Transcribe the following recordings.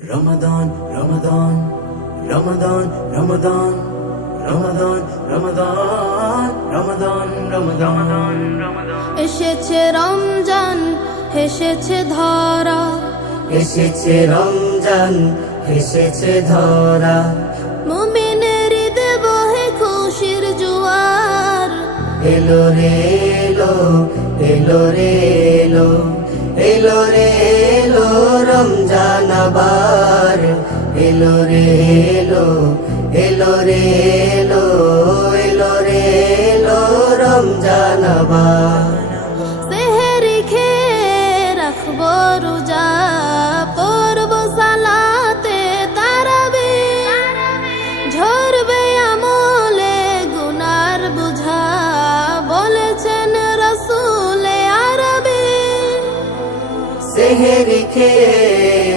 Ramadan, Ramadan, Ramadan, Ramadan, Ramadan, Ramadan, Ramadan, Ramadan, Ramadan. এসেছে রমজান, হেসেছে ধরা, এসেছে রমজান, এসেছে ধরা। মুমিনের দেবহে খুশির জোয়ার। এলো রে এলো, এলো রে এলো, এলো রে এলো রমজান আবার। এলো রে এলো, এলো রে এলো, এলো রে এলো রমজান আবার। সেহরি খেয়ে রাখবো রোজা, পড়বো সালাতে তারাবিহ, ঝরবে আমলে গুনার বোঝা, বলেছেন রাসূলে আরবি। সেহরি খেয়ে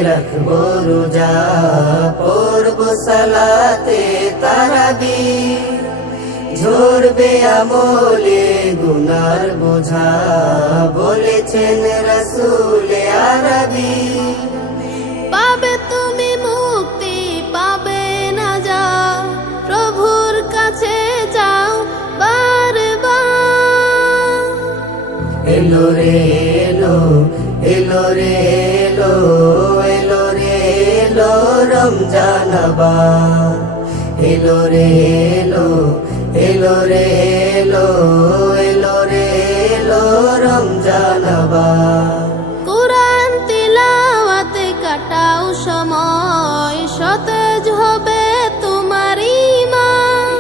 রাখবো রোজা, পড়বো সালাতে তারাবিহ, ঝরবে আমলে গুনার বোঝা, বলেছেন রাসূলে আরবি। পাবে তুমি মুক্তি, পাবে না যা, প্রভুর কাছে যাও বারবার। এলো রে এলো, এলো রে এলো, এলো রে এলো রমজান আবার। এলো রে এলো, এলো রে এলো, এলো রে এলো রমজান আবার। কুরআন তিলাওয়াতে কাটাও সময়, সতেজ হবে তোমার ঈমান।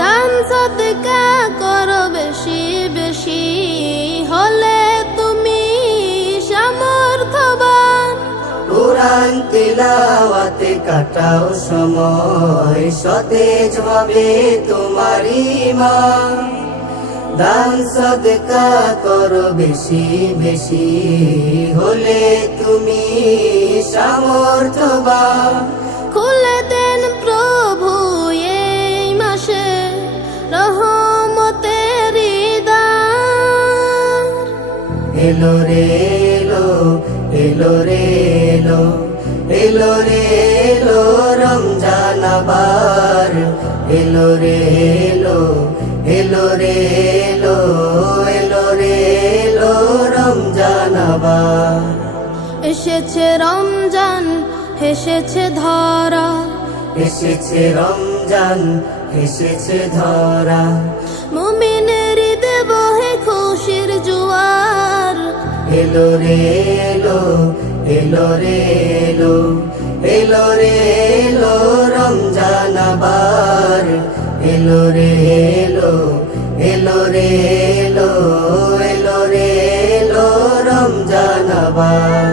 দান সদকা করো বেশি বেশি, হলে তুমি সামর্থ্যবান। কুরআন তিলাওয়াতে কাটাও সময়, সতেজ হবে তোমার ঈমান। দান সদকা করো বেশি বেশি, হলে তুমি সামর্থ্যবান। খুলে দেন প্রভু এই মাসে রহমতের দ্বার। এলো রে এলো, এলো রে এলো, এলো রে এলো রমজান আবার। এলো রে এলো, এলো রে এলো, এলো রে এলো রমজান আবার। এসেছে রমজান, হেসেছে ধরা, এসেছে রমজান, এসেছে ধরা। মুমিনের দেবহে খুশির জোয়ার। এলো রে এলো, এলো রে এলো, এলো রে এলো রমজান আবার। এলো রে এলো, এলো রে এলো, এলো রে এলো রমজান আবার।